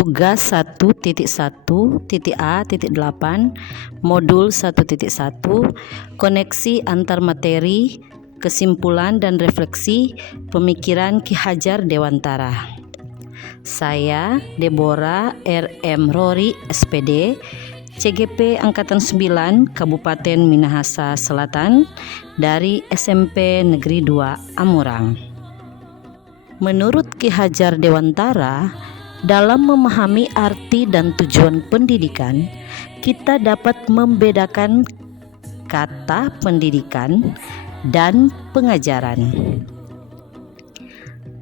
Tugas 1.1.A.8 Modul 1.1 Koneksi antar materi, kesimpulan dan refleksi pemikiran Ki Hajar Dewantara. Saya Deborah R.M. Rory SPD, CGP Angkatan 9 Kabupaten Minahasa Selatan dari SMP Negeri 2 Amurang. Menurut Ki Hajar Dewantara, dalam memahami arti dan tujuan pendidikan, kita dapat membedakan kata pendidikan dan pengajaran.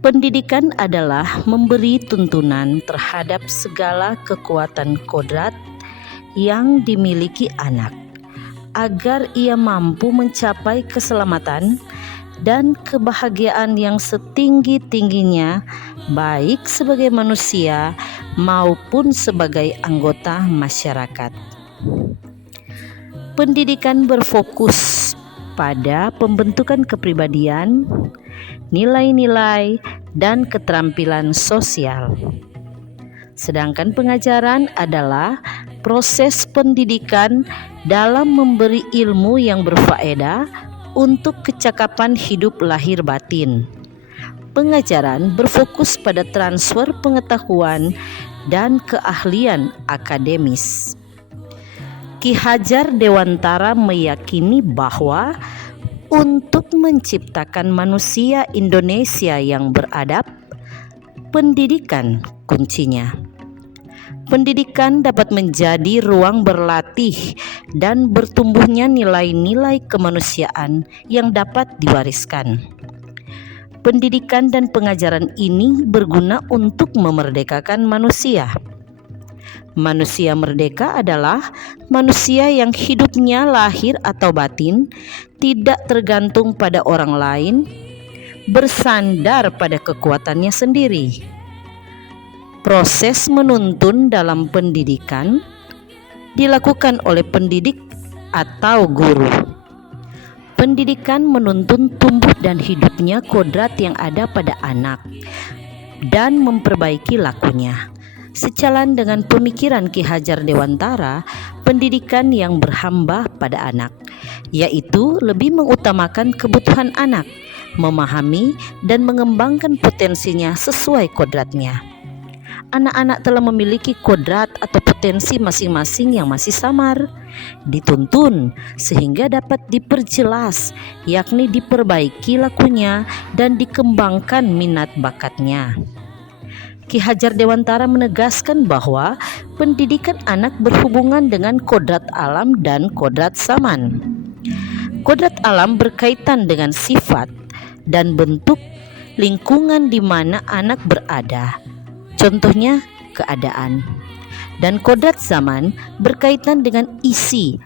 Pendidikan adalah memberi tuntunan terhadap segala kekuatan kodrat yang dimiliki anak, agar ia mampu mencapai keselamatan dan kebahagiaan yang setinggi-tingginya, baik sebagai manusia maupun sebagai anggota masyarakat. Pendidikan berfokus pada pembentukan kepribadian, nilai-nilai, dan keterampilan sosial. Sedangkan pengajaran adalah proses pendidikan dalam memberi ilmu yang berfaedah untuk kecakapan hidup lahir batin. Pengajaran berfokus pada transfer pengetahuan dan keahlian akademis. Ki Hajar Dewantara meyakini bahwa untuk menciptakan manusia Indonesia yang beradab, pendidikan kuncinya. Pendidikan dapat menjadi ruang berlatih dan bertumbuhnya nilai-nilai kemanusiaan yang dapat diwariskan. Pendidikan dan pengajaran ini berguna untuk memerdekakan manusia. Manusia merdeka adalah manusia yang hidupnya lahir atau batin tidak tergantung pada orang lain, bersandar pada kekuatannya sendiri. Proses menuntun dalam pendidikan dilakukan oleh pendidik atau guru. Pendidikan menuntun tumbuh dan hidupnya kodrat yang ada pada anak dan memperbaiki lakunya. Sejalan dengan pemikiran Ki Hajar Dewantara, pendidikan yang berhamba pada anak, yaitu lebih mengutamakan kebutuhan anak, memahami dan mengembangkan potensinya sesuai kodratnya. Anak-anak telah memiliki kodrat atau potensi masing-masing yang masih samar, dituntun sehingga dapat diperjelas, yakni diperbaiki lakunya dan dikembangkan minat bakatnya. Ki Hajar Dewantara menegaskan bahwa pendidikan anak berhubungan dengan kodrat alam dan kodrat zaman. Kodrat alam berkaitan dengan sifat dan bentuk lingkungan di mana anak berada, contohnya keadaan. Dan kodrat zaman berkaitan dengan isi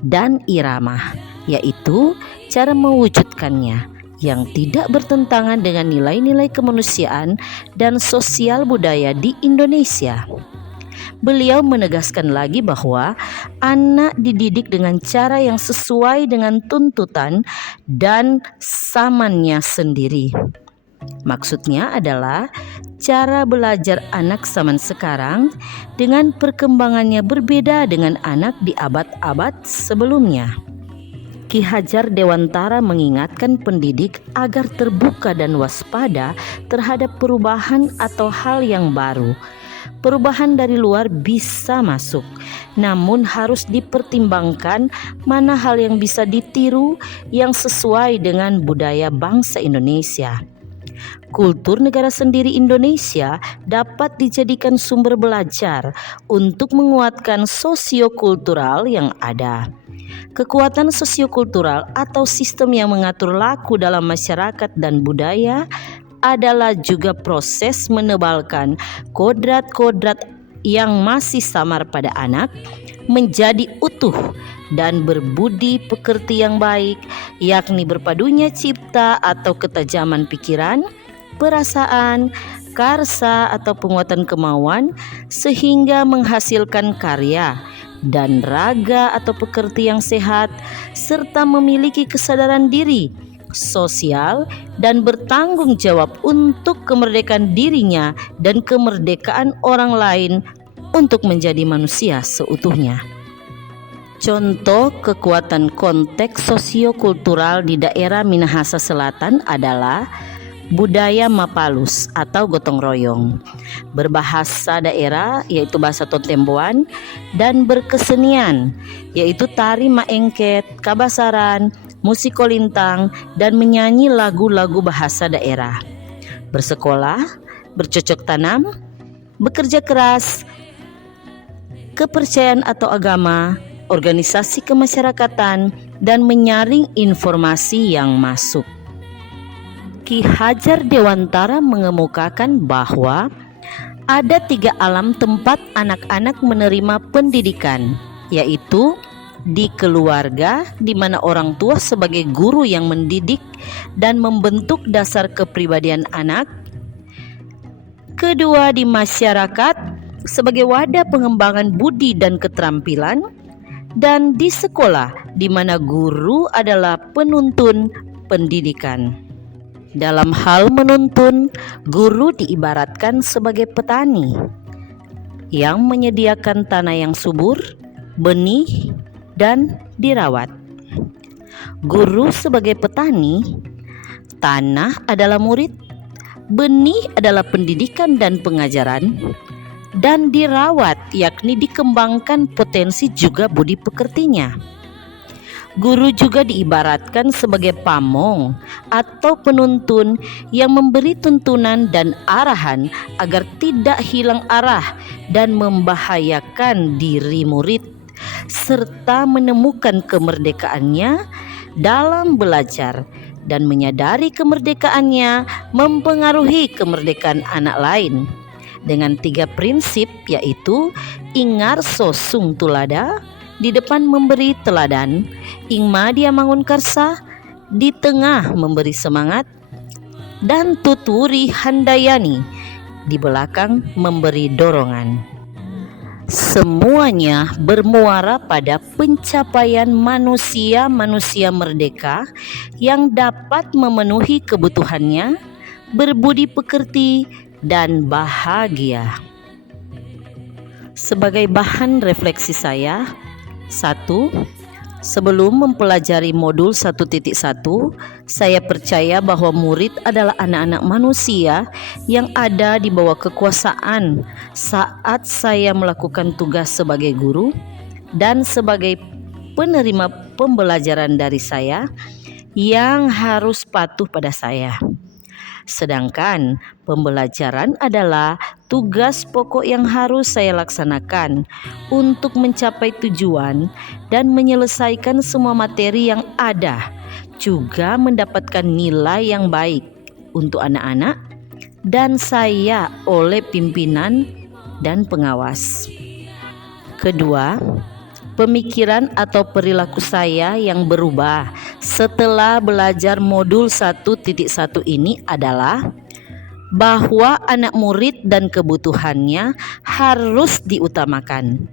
dan irama, yaitu cara mewujudkannya yang tidak bertentangan dengan nilai-nilai kemanusiaan dan sosial budaya di Indonesia. Beliau menegaskan lagi bahwa anak dididik dengan cara yang sesuai dengan tuntutan dan zamannya sendiri. Maksudnya adalah cara belajar anak zaman sekarang dengan perkembangannya berbeda dengan anak di abad-abad sebelumnya. Ki Hajar Dewantara mengingatkan pendidik agar terbuka dan waspada terhadap perubahan atau hal yang baru. Perubahan dari luar bisa masuk, namun harus dipertimbangkan mana hal yang bisa ditiru yang sesuai dengan budaya bangsa Indonesia. Kultur negara sendiri Indonesia dapat dijadikan sumber belajar untuk menguatkan sosiokultural yang ada. Kekuatan sosiokultural atau sistem yang mengatur laku dalam masyarakat dan budaya adalah juga proses menebalkan kodrat-kodrat yang masih samar pada anak menjadi utuh dan berbudi pekerti yang baik, yakni berpadunya cipta atau ketajaman pikiran, perasaan, karsa atau penguatan kemauan sehingga menghasilkan karya dan raga atau pekerti yang sehat serta memiliki kesadaran diri sosial, dan bertanggung jawab untuk kemerdekaan dirinya dan kemerdekaan orang lain untuk menjadi manusia seutuhnya. Contoh kekuatan konteks sosiokultural di daerah Minahasa Selatan adalah budaya Mapalus atau gotong royong, berbahasa daerah yaitu bahasa Tontemboan, dan berkesenian yaitu tari maengket, kabasaran, musik kolintang, dan menyanyi lagu-lagu bahasa daerah. Bersekolah, bercocok tanam, bekerja keras, kepercayaan atau agama, organisasi kemasyarakatan, dan menyaring informasi yang masuk. Ki Hajar Dewantara mengemukakan bahwa ada 3 alam tempat anak-anak menerima pendidikan, yaitu di keluarga, di mana orang tua sebagai guru yang mendidik dan membentuk dasar kepribadian anak. Kedua, di masyarakat sebagai wadah pengembangan budi dan keterampilan. Dan di sekolah, di mana guru adalah penuntun pendidikan. Dalam hal menuntun, guru diibaratkan sebagai petani yang menyediakan tanah yang subur, benih, dan dirawat. Guru sebagai petani, tanah adalah murid, benih adalah pendidikan dan pengajaran, dan dirawat yakni dikembangkan potensi juga budi pekertinya. Guru juga diibaratkan sebagai pamong atau penuntun yang memberi tuntunan dan arahan agar tidak hilang arah dan membahayakan diri murid, serta menemukan kemerdekaannya dalam belajar dan menyadari kemerdekaannya mempengaruhi kemerdekaan anak lain dengan 3 prinsip, yaitu ingarso sung tulada, di depan memberi teladan, ingma dia mangun karsa, di tengah memberi semangat, dan tuturi handayani, di belakang memberi dorongan. Semuanya bermuara pada pencapaian manusia merdeka yang dapat memenuhi kebutuhannya, berbudi pekerti, dan bahagia. Sebagai bahan refleksi saya, 1. Sebelum mempelajari modul 1.1, saya percaya bahwa murid adalah anak-anak manusia yang ada di bawah kekuasaan saat saya melakukan tugas sebagai guru dan sebagai penerima pembelajaran dari saya yang harus patuh pada saya. Sedangkan pembelajaran adalah tugas pokok yang harus saya laksanakan untuk mencapai tujuan dan menyelesaikan semua materi yang ada, juga mendapatkan nilai yang baik untuk anak-anak dan saya oleh pimpinan dan pengawas. Kedua, pemikiran atau perilaku saya yang berubah setelah belajar modul 1.1 ini adalah bahwa anak murid dan kebutuhannya harus diutamakan.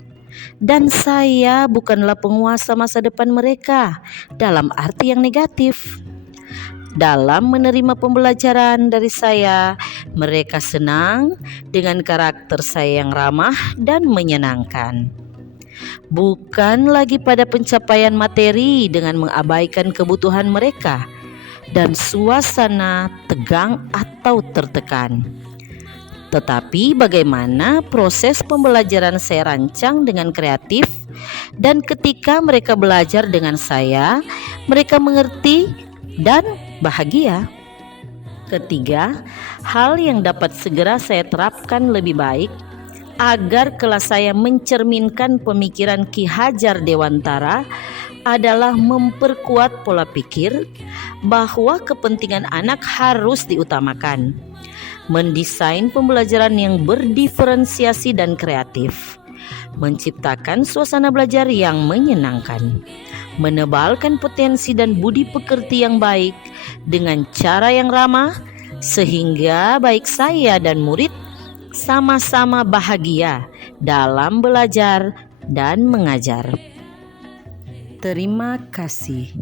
Dan saya bukanlah penguasa masa depan mereka dalam arti yang negatif. Dalam menerima pembelajaran dari saya, mereka senang dengan karakter saya yang ramah dan menyenangkan. Bukan lagi pada pencapaian materi dengan mengabaikan kebutuhan mereka dan suasana tegang atau tertekan. Tetapi bagaimana proses pembelajaran saya rancang dengan kreatif, dan ketika mereka belajar dengan saya, mereka mengerti dan bahagia. Ketiga, hal yang dapat segera saya terapkan lebih baik agar kelas saya mencerminkan pemikiran Ki Hajar Dewantara adalah memperkuat pola pikir bahwa kepentingan anak harus diutamakan, mendesain pembelajaran yang berdiferensiasi dan kreatif, menciptakan suasana belajar yang menyenangkan, menebalkan potensi dan budi pekerti yang baik dengan cara yang ramah, sehingga baik saya dan murid sama-sama bahagia dalam belajar dan mengajar. Terima kasih.